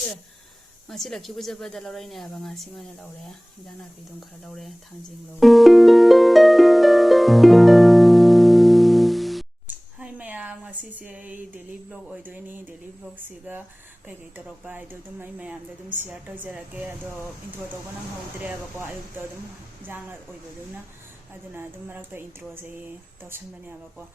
ngasi lakhi bu jaba da laurai ne ba ngasi ngane laure injang na pi dong khara laure thangjing laure hai maya ngasi se daily vlog oidoi ni daily vlog siga kai kai torok ba ido dum mai mayam da dum share to jarake ado intro to bana hodre ba ko ayuk to dum jang oiboduna aduna dum marak to intro se tawsan bani aba ko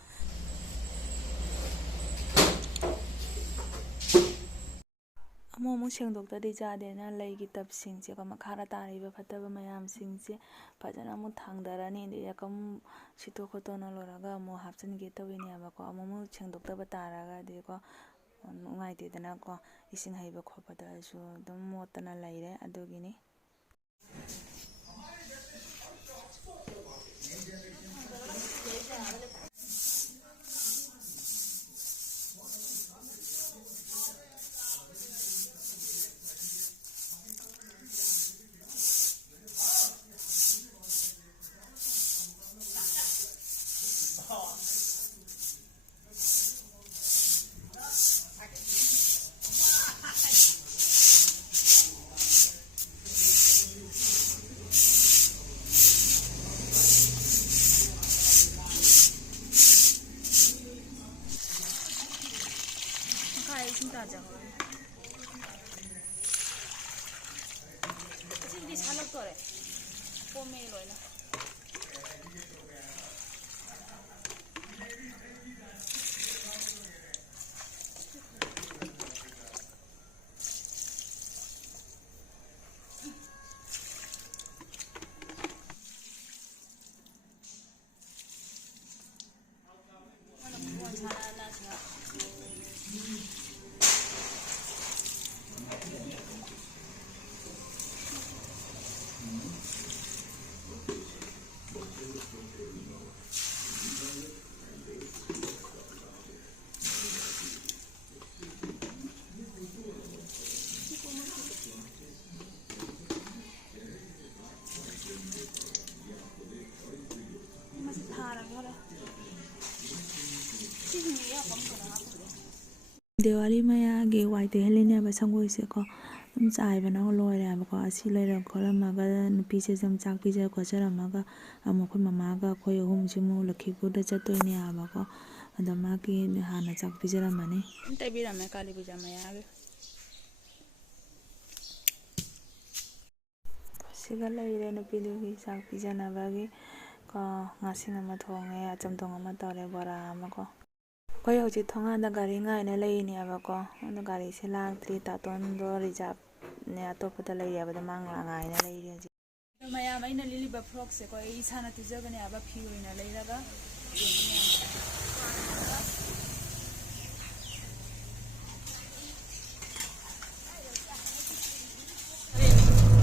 अमोमो सेंदोक्तदी जादेना लैगी तबसिंगसे को मखारा तारिबा फतबा मयामसिंगसे फजना मु थांगदरानी इंदे yakam सितो खोतोना लोरागा मो हापचनगे तबिनी आबाको अमोमो सेंदोक्तबा तारागा दे को नुंगाइतेदना को इसिंग हाइबा खोपदासु दम मोतना लैरे अदुगिनी दिवाली मयागे वाइते हेलेने अब संगोइसे को तुम चाइबना लोइरे अब को असि लैर खोलमागा नुपीसे जम चाक पिजे खोचरमागा अमखो ममागा खोय हुमसिमु लखीपुर चतोइने अब को अदमाकी हाना चाक पिजरमाने तबिरमे काली पूजा मयागे सिगा लैरे नुपीदुगी चाक पिजनाबागी को ngasi nama thonge achamtong ama tore bora ama ko koi hoji thonga da gari ngai na lei ni aba ko on gari se lang tri ta ton do reserve ne atop da lei aba da mang la ngai na lei ri maya mai na lili ba frog se ko i sana tu jaga ne aba phi na lei raga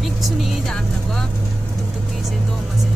big chuni jam na ko tu ki se do ma se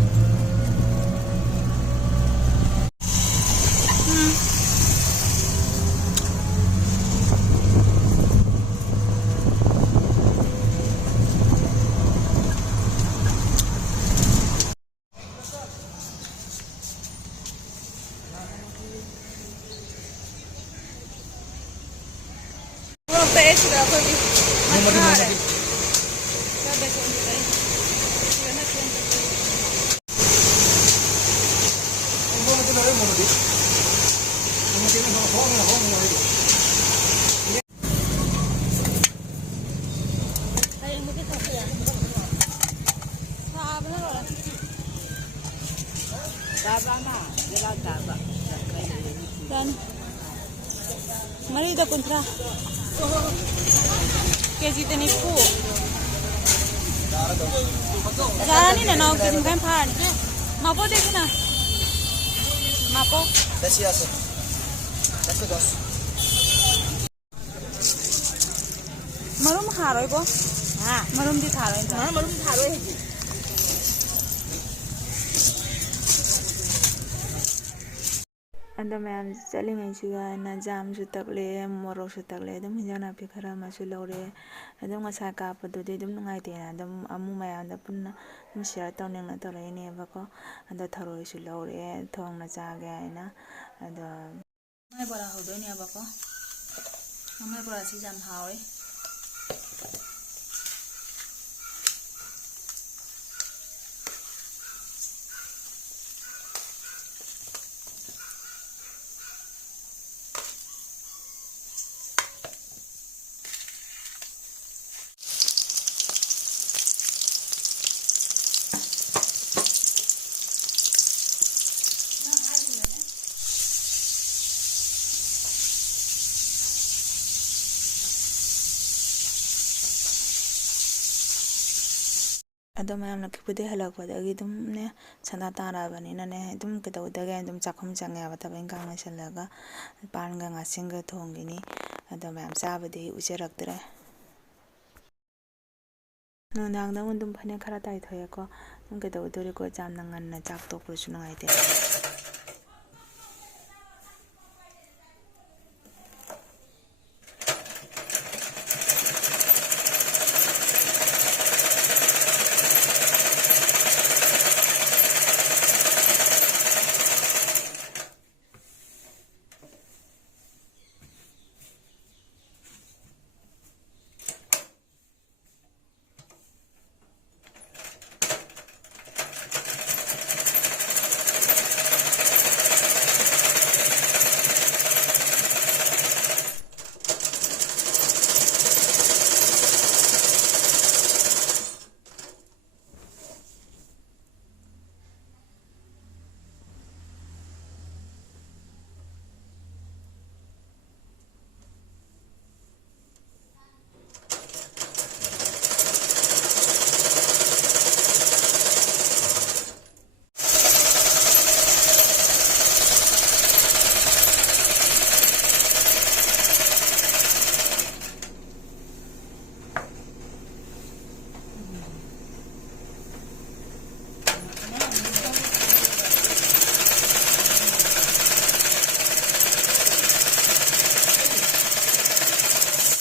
Dan mari da kontra keji tani pu Rani na naw keji kan phan mapo dekna mapo dasi ase das marum haroi bo ha marum di tharoi ta marum tharoi heji अंदर मैं चली गई सुगा ना जाम सुतकले मोरो सुतकले दम हिजाना पे खरा मासु लौरे दम ngasa ka padude dum nungai te na dum amu maya da punna dum share tawning na tawre ne ba ko anda tharoi su lore thong na cha ga ina ada mai bora hodoi ne ba ko mai bora si jam haoi ꯑꯗꯣ ꯃꯌꯥꯝꯅ ꯈꯤꯕꯨꯗꯩ ꯍꯜꯂꯛꯄꯗꯒꯤ ꯑꯗꯨꯝꯅꯦ ꯁꯟꯗꯥ ꯇꯥꯔꯛꯑꯕꯅꯤꯅꯅꯦ ꯑꯗꯨꯝ ꯀꯩꯗꯧꯗꯒꯦ ꯑꯗꯨꯝ ꯆꯥꯛꯈꯨꯝ ꯆꯪꯉꯦꯕ ꯊꯕꯛ ꯏꯟꯈꯥꯡ ꯂꯣꯏꯁꯤꯜꯂꯒ ꯄꯥꯟꯒ ꯉꯥꯁꯤꯡꯒ ꯊꯣꯡꯈꯤꯅꯤ ꯑꯗꯣ ꯃꯌꯥꯝ ꯆꯥꯕꯗꯤ ꯎꯖꯔꯛꯇ꯭ꯔꯦ ꯅꯨꯡꯗꯥꯡꯗ ꯑꯗꯨꯝ ꯐꯅꯦꯛ ꯈꯔ ꯇꯥꯏꯊꯣꯛꯑꯦꯀꯣ ꯑꯗꯨꯝ ꯀꯩꯗꯧꯗꯣꯔꯤꯀꯣ ꯌꯥꯝꯅ ꯉꯟꯅ ꯆꯥꯛ ꯇꯣꯛꯄꯁꯨ ꯅꯨꯡꯉꯥꯏꯇꯦ